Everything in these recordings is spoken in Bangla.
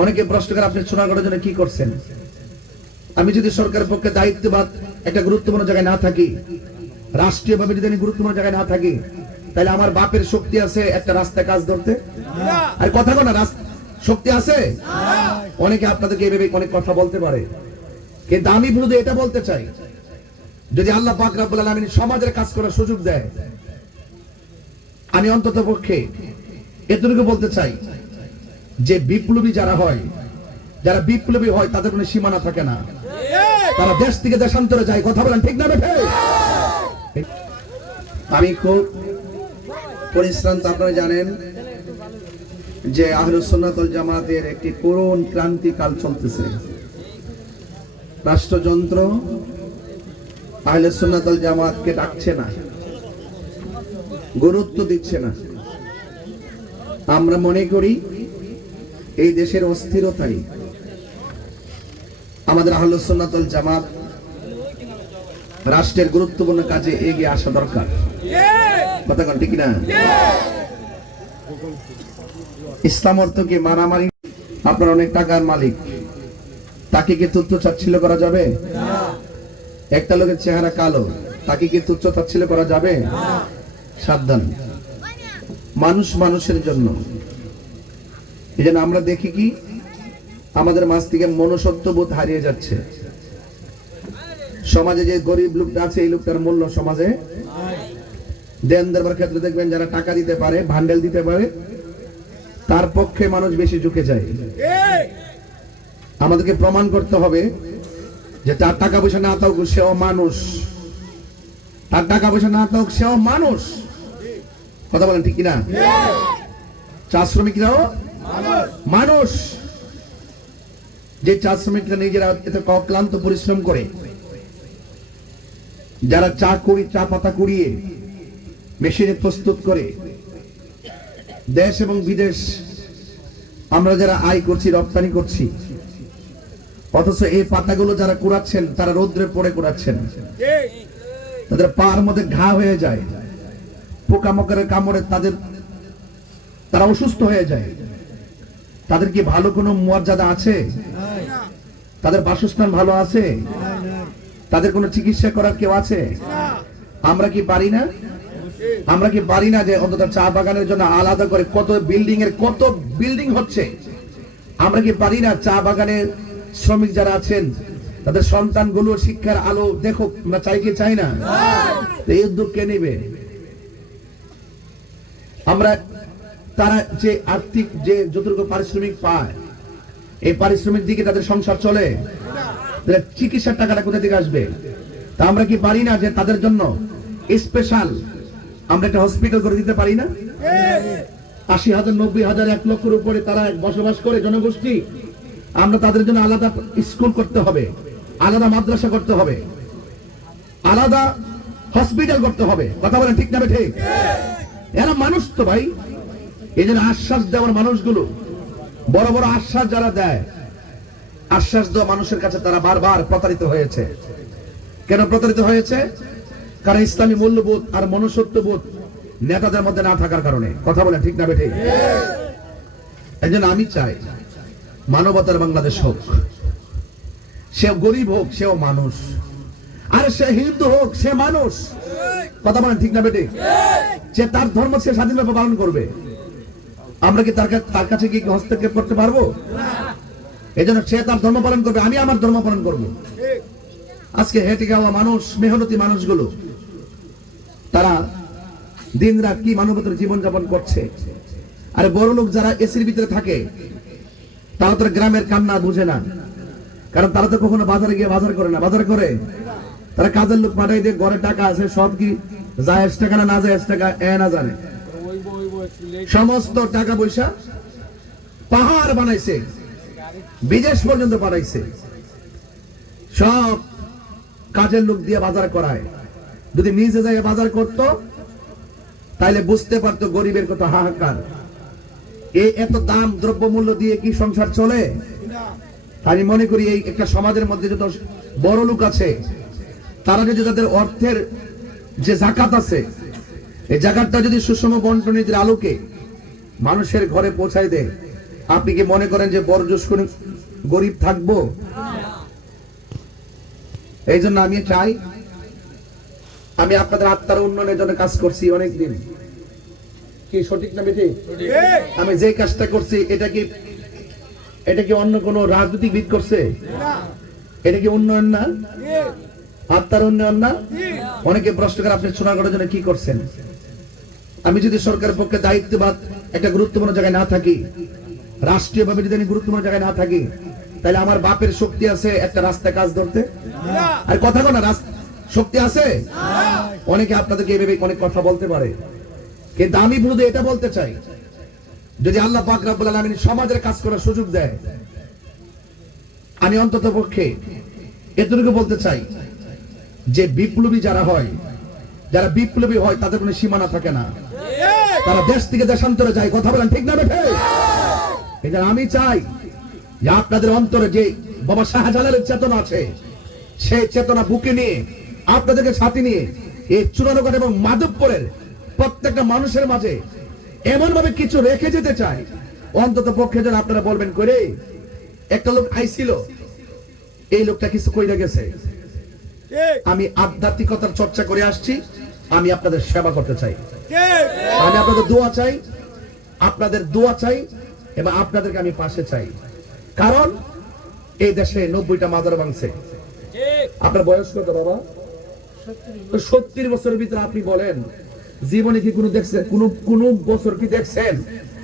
অনেকে প্রশ্ন করে আপনি সোনারগড়ের জন্য কি করছেন? আমি যদি সরকারের পক্ষে দায়িত্ববাদ একটা গুরুত্বপূর্ণ জায়গায় না থাকি, রাষ্ট্রীয়ভাবে যদি আমি গুরুত্বপূর্ণ জায়গায় না থাকি, তাহলে আমার বাপের শক্তি আছে একটা রাস্তায় কাজ ধরতে? আর কথা বলে না, শক্তি আছে? অনেকে আপনাদেরকে এইভাবে অনেক কথা বলতে পারে, কিন্তু আমি শুধু এটা বলতে চাই, যদি আল্লাহ পাক রব্বুল আলামিন সমাজের কাজ করার সুযোগ দেয়, আমি অন্তত পক্ষে এতটুকু বলতে চাই যে বিপ্লবী যারা হয়, যারা বিপ্লবী হয় তাদের কোনো সীমানা থাকে না, তারা দেশ থেকে দেশান্তরে যায়। কথা বলেন ঠিক না বেঠে? আমি খুব পরিশ্রান্ত। আপনারা জানেন যে আহলুস সুন্নাত ওয়াল জামাতের একটি করুণ ক্রান্তিকাল চলতেছে। রাষ্ট্রযন্ত্র আহলুস সুন্নাত ওয়াল জামাতকে ডাকছে না, গুরুত্ব দিচ্ছে না। আমরা মনে করি এই দেশের অস্থিরতাই আমাদের আহলুস সুন্নাত ওয়াল জামাত রাষ্ট্রের গুরুত্বপূর্ণ কাজে এগিয়ে আসা দরকার। কথা কোন ঠিক না? ইসলাম অর্থ কি মারামারি? আপনার অনেক টাকার মালিক, তাকে কি তুচ্ছ তাচ্ছিল্য করা যাবে? একটা লোকের চেহারা কালো, তাকে কি তুচ্ছ তাচ্ছিল্য করা যাবে? সাবধান। মানুষ মানুষের জন্য। এই জন্য আমরা দেখি কি আমাদের মাঝ থেকে মনুষ্যত্ববোধ হারিয়ে যাচ্ছে। সমাজে যে গরিব লোকটা আছে, এই লোকটার মূল্য সমাজে দেন দেবার ক্ষেত্রে দেখবেন যারা টাকা দিতে পারে, ভান্ডেল দিতে পারে, তার পক্ষে মানুষ বেশি ঝুঁকে যায়। আমাদেরকে প্রমাণ করতে হবে যে তার টাকা পয়সা না থাকুক সেও মানুষ, তার টাকা পয়সা না থাকুক সেও মানুষ। কথা বলেন ঠিক কিনা? চা শ্রমিকরাও মানুষ। যে চা শ্রমিকরা নিজেরা এত অক্লান্ত পরিশ্রম করে, যারা চা পাতা কুড়িয়ে মেশিনে প্রস্তুত করে দেশ এবং বিদেশ আমরা যারা আয় করছি, রপ্তানি করছি, অথচ এই পাতাগুলো যারা কুড়াচ্ছেন তারা রৌদ্রে পড়ে কুড়াচ্ছেন, তাদের পার মধ্যে ঘা হয়ে যায়, পোকামাকড়ের কামড়ে তারা অসুস্থ হয়ে যায়। তাদের কি ভালো কোনো মর্যাদা আছে? তাদের বাসস্থান ভালো আছে? তাদের কোনো চিকিৎসা করার কেউ আছে? আমরা কি পারি না? আমরা কি পারি না যে অন্তত চা বাগানের জন্য আলাদা করে কত বিল্ডিং হচ্ছে, আমরা কি পারি না চা বাগানের শ্রমিক যারা আছেন তাদের সন্তানগুলোর শিক্ষার আলো দেখো? আমরা চাই কি চাই না? এই উদ্যোগ কে নেবে? আমরা তারা যে আর্থিক যে যতটুকু পারিশ্রমিক পায়, এই পারিশ্রমিক দিকে তাদের সংসার চলে, চিকিৎসার টাকাটা কোথা থেকে আসবে? তা আমরা কি পারি না যে তাদের জন্য স্পেশাল আমরা একটা হসপিটাল করে দিতে পারি না? ৮০,০০০, ৯০,০০০, ১ লক্ষের উপরে তারা বসবাস করে জনগোষ্ঠী। আমরা তাদের জন্য আলাদা স্কুল করতে হবে, আলাদা মাদ্রাসা করতে হবে, আলাদা হসপিটাল করতে হবে। কথা বলেন ঠিক না ঠিক? এরা মানুষ তো ভাই। এই জন্য আশ্বাস দেওয়ার মানুষগুলো, বড় বড় আশ্বাস যারা দেয়, আশ্বাস দেওয়া মানুষের কাছে তারা বারবার প্রতারিত হয়েছে। কেন প্রতারিত হয়েছে? কারণ ইসলামী মূল্যবোধ আর মনুষ্যত্ববোধ নেতাদের মধ্যে না থাকার কারণে। কথা বলেন ঠিক না বেঠিক? এই জন্য আমি চাই মানবতার বাংলাদেশ হোক, সে গরিব হোক সেও মানুষ, আর সে হিন্দু হোক সে মানুষ। কথা বলেন ঠিক না বেঠিক? সে তার ধর্ম সে স্বাধীনভাবে পালন করবে। আমরা কি তার কাছে কি হস্তক্ষেপ করতে পারবো? এই জন্য সে তার ধর্ম পালন করবে, আমি আমার ধর্ম পালন করবো। আজকে হেঁটে যাওয়া মানুষ, মেহনতি মানুষগুলো, তারা দিন রাত কি মানবতার জীবন যাপন করছে। আর বড় লোক যারা এসির ভিতরে থাকে, তারা তো গ্রামের কান্না বুঝে না, কারণ তারা তো কখনো বাজারে গিয়ে বাজার করে না। বাজার করে তারা কাজের লোক পাঠাই দিয়ে, ঘরে টাকা আছে সব কি জায়েজ টাকা না নাজায়েজ টাকা না জানে, সমস্ত টাকা পয়সা পাহাড় বানাইছে, বিদেশ পর্যন্ত পাঠাইছে, সব কাজের লোক দিয়ে বাজার করায়। যদি নিজে যায় বাজার করত তাহলে বুঝতে পারতো গরিবের কত হাহাকার। এই এত দাম দ্রব্যমূল্য দিয়ে কি সংসার চলে? আমি মনে করি এই একটা সমাজের মধ্যে যত বড় লোক আছে, তারা যদি তাদের অর্থের যে যাকাত আছে, এই যাকাতটা যদি সুষম বন্টনের আলোকে মানুষের ঘরে পৌঁছায় দেয়, আপনি কি মনে করেন যে বড়জোর করে গরিব থাকবো? এই জন্য আমি চাই, আমি আপনাদের আত্মার উন্নয়নের জন্য কাজ করছি অনেকদিন। কি সঠিক না বেঠিক? আমি যে কাজটা করছি এটা কি অন্য কোন রাজনৈতিকবিদ করছে? এটা কি উন্নয়ন না? আত্মার উন্নয়ন না? অনেকে প্রশ্ন করে আপনি সোনারগড়ের জন্য কি করছেন? আমি যদি সরকারের পক্ষে দায়িত্ববাদ একটা গুরুত্বপূর্ণ জায়গায় না থাকি, রাষ্ট্রীয়ভাবে যদি আমি গুরুত্বপূর্ণ জায়গায় না থাকি, তাহলে আমার বাপের শক্তি আছে একটা রাস্তায় কাজ ধরতে? আর কথা বলা শক্তি আছে? অনেকে আপনাদেরকে এভাবে অনেক কথা বলতে পারে, কিন্তু আমি শুধু এটা বলতে চাই, যদি আল্লাহ পাক রব্বুল আলামিন সমাজের কাজ করার সুযোগ দেয়, আমি অন্তত পক্ষে এতটুকু বলতে চাই যে বিপ্লবী যারা হয়, যারা বিপ্লবী হয় তাদের কোনো সীমানা থাকে না, তারা দেশ থেকে দেশান্তরে যায়। কথা বলেন ঠিক না বেঠে? এটা আমি চাই যে আপনাদের অন্তরে যে বাবা শাহজালালের চেতনা আছে, সেই চেতনা বুকে নিয়ে আপনাদেরকে সাথে নিয়ে এই চুরানগর এবং মাধবপুরের প্রত্যেকটা মানুষের মাঝে এমন ভাবে কিছু রেখে যেতে চাই, অন্তত পক্ষে যেন আপনারা বলবেন করে একটা লোক আইছিল, এই লোকটা কিছু কইরা গেছে। আমি আধ্যাত্মিকতার চর্চা করে আসছি, আমি আপনাদের সেবা করতে চাই, আমি আপনাদের দোয়া চাই এবং আপনাদেরকে আমি পাশে চাই। কারণ এই দেশে 90টা মাদার ভাঙছে। আপনার বয়স কত বাবা? 70 বছরের ভিতরে আপনি বলেন জীবনে কি কোনো দেখছেন, কোন বছর কি দেখছেন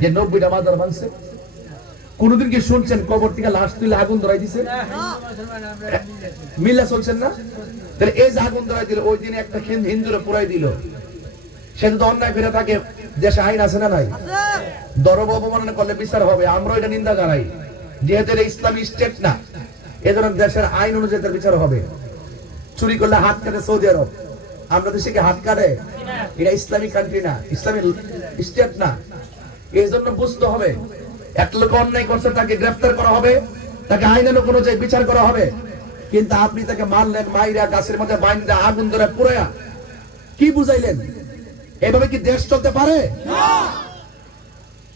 যে 90টা মাদার ভাঙছে? কোনদিন কি শুনছেন কবর থেকে লাশ তুলে আগুন ধরাই দিছে? মিল্লা চলছেন না? তাহলে এই যে আগুন ধরাই দিল, ওই দিনে একটা হিন্দুরে পুরাই দিল, সে যদি অন্যায় ফিরে থাকে, দেশে আইন আছে না নাই? দরব অবমাননা করলে বিচার হবে, আমরা এটা নিন্দা জানাই। যেহেতু এটা ইসলামী স্টেট না, এজন্য দেশের আইন অনুযায়ী তার বিচার হবে। চুরি করলে হাত কাটে সৌদি আরব, আমরা দেশে কি হাত কাটে? এটা ইসলামিক কান্ট্রি না, ইসলামী স্টেট না। এই জন্য বুঝতে হবে, এক লোক অন্যায় করছে, তাকে গ্রেফতার করা হবে, তাকে আইনের অনুযায়ী বিচার করা হবে। কিন্তু আপনি তাকে মারলেন, মাইরা গাছের মধ্যে বাইন্দা আগুন ধরে পুরায়া কি বুঝাইলেন? এভাবে কি দেশ চলতে পারে?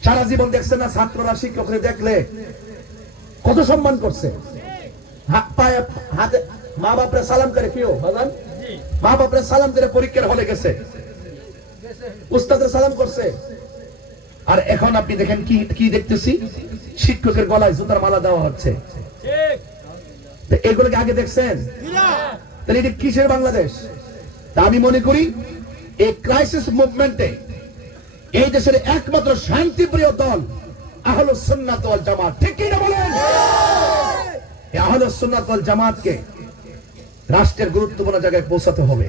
সারা জীবন দেখছেন না ছাত্ররা শিক্ষকরা দেখলে কত সম্মান করছে, হাতে মা বাপরে সালাম করে, কেউ বাজান মা বাপরে সালাম করে পরীক্ষার হলে গেছে, উস্তাদের সালাম করছে। আর এখন আপনি দেখেন কি দেখতেছি, শিক্ষকের গলায় জুতার মালা দেওয়া হচ্ছে। এগুলোকে আগে দেখছেন? তাহলে এটা কিসের বাংলাদেশ? তা আমি মনে করি এই ক্রাইসিস মুভমেন্টে এই দেশের একমাত্র শান্তিপ্রিয় দল আহলুস সুন্নাত ওয়াল জামাত। ঠিক কি না বলেন? এই আহলুস সুন্নাত ওয়াল জামাতকে রাষ্ট্রের গুরুত্বপূর্ণ জায়গায় পৌঁছাতে হবে।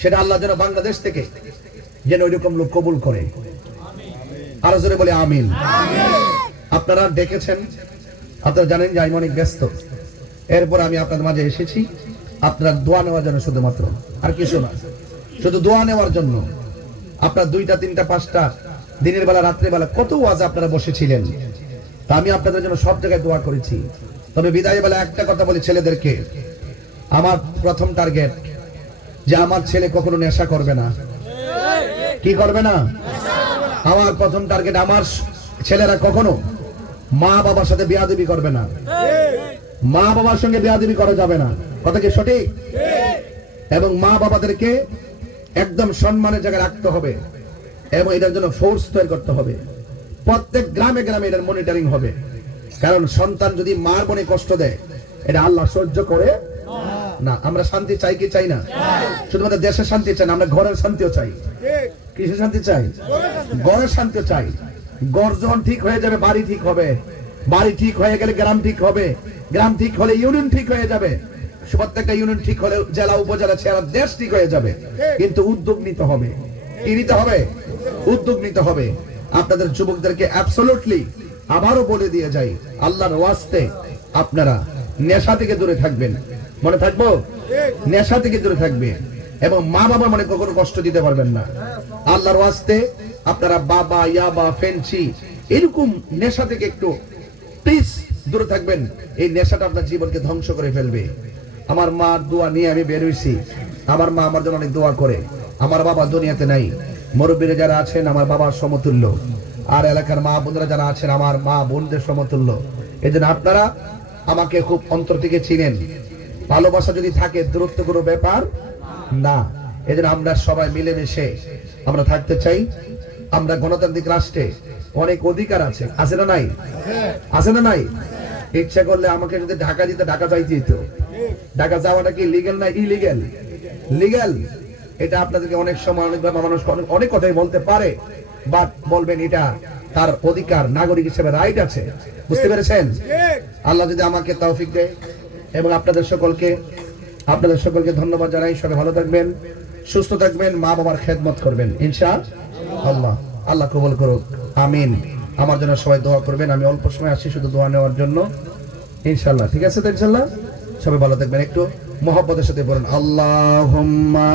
সেটা আল্লাহ যেন বাংলাদেশ থেকে যেন ওইরকম লোক কবুল করে। আরো জোরে বলে আমিন। আপনারা দেখেছেন, আপনারা জানেন যে আমি অনেক ব্যস্ত, এরপর আমি আপনাদের মাঝে এসেছি আপনারা দোয়া নেওয়ার জন্য, শুধুমাত্র, আর কিছু না, শুধু দোয়া নেওয়ার জন্য। আপনার 2টা 3টা 5টা দিনের বেলা রাত্রে বেলা কত ওয়াজ আপনারা বসেছিলেন, তা আমি আপনাদের জন্য সব জায়গায় দোয়া করেছি। তবে বিদায় বেলা একটা কথা বলি ছেলেদেরকে, আমার প্রথম টার্গেট যে আমার ছেলে কখনো নেশা করবে না। কি করবে না? আমার প্রথম টার্গেট, আমার ছেলেরা কখনো মা বাবার সাথে বেয়াদবি করবে না, মা বাবার সঙ্গে বেয়াদবি করা যাবে না। কথা কি সঠিক? এবং মা বাবাদেরকে একদম সম্মানের জায়গায় রাখতে হবে এবং এটার জন্য ফোর্স তৈরি করতে হবে। প্রত্যেক গ্রামে গ্রামে এটার মনিটরিং হবে, কারণ সন্তান যদি মার মনে কষ্ট দেয়, এটা আল্লাহ সহ্য করে না। আমরা শান্তি চাই কি চাই না? শুধুমাত্র দেশের শান্তি চাই না, আমরা ঘরের শান্তিও চাই। কিসের শান্তি চাই? ঘরের শান্তি চাই। ঘর যখন ঠিক হয়ে যাবে, বাড়ি ঠিক হবে, বাড়ি ঠিক হয়ে গেলে গ্রাম ঠিক হবে, গ্রাম ঠিক হলে ইউনিয়ন ঠিক হয়ে যাবে, প্রত্যেকটা ইউনিয়ন ঠিক হলে জেলা উপজেলা সারা দেশ ঠিক হয়ে যাবে। কিন্তু উদ্যোগ নিতে হবে। কি নিতে হবে? উদ্যোগ নিতে হবে। আপনাদের যুবকদেরকে অ্যাবসলিউটলি আবারও বলে দিয়ে যাই, আল্লাহর ওয়াস্তে আপনারা নেশা থেকে দূরে থাকবেন। মনে থাকবো, নেশা থেকে দূরে থাকবে এবং মা বাবা মনে কখনো কষ্ট দিতে পারবেন না। আল্লাহর ওয়াস্তে আপনারা বাবা, ইয়াবা, ফেন্সি এরকম নেশা থেকে একটু প্লিজ দূরে থাকবেন। এই নেশাটা আপনার জীবনকে ধ্বংস করে ফেলবে। আমার মার দোয়া নিয়ে আমি বের হইছি, আমার মা আমার জন্য অনেক দোয়া করে। আমার বাবা দুনিয়াতে নাই, মুরব্বীরা যারা আছেন আমার বাবার সমতুল্য, আর এলাকার মা বোনরা যারা আছেন আমার মা বোনদের সমতুল্য, এই জন্য আপনারা আমাকে খুব অন্তর থেকে চিনেন। ভালোবাসা যদি থাকে দূরত্ব কোনো ব্যাপার না। এই জন্য আমরা সবাই মিলেমিশে আমরা থাকতে চাই। আমরা গণতান্ত্রিক রাষ্ট্রে অনেক অধিকার আছে, আছে না নাই? আছে না নাই? ইচ্ছা করলে আমাকে যদি ঢাকা দিতে ঢাকা যাইতে দিত। ঢাকা যাওয়াটা কি লিগ্যাল না ইলিগ্যাল? লিগ্যাল। এটা আপনাদেরকে অনেক সময় অনেক মানুষ অনেক কথাই বলতে পারে, বাট বলবেন এটা তার অধিকার, নাগরিক হিসেবে রাইট আছে। বুঝতে পেরেছেন? আল্লাহ যদি আমাকে তৌফিক দেয় এবং আপনাদের সকলকে ধন্যবাদ জানাই। সবাই ভালো থাকবেন, সুস্থ থাকবেন, মা বাবার খেদমত করবেন ইনশাআল্লাহ। আল্লাহ কবুল করুক, আমিন। আমার জন্য সবাই দোয়া করবেন। আমি অল্প সময় আসছি শুধু দোয়া নেওয়ার জন্য, ইনশাআল্লাহ। ঠিক আছে তো? ইনশাআল্লাহ সবাই ভালো থাকবেন। একটু মহব্বতের সাথে বলুন আল্লাহুম্মা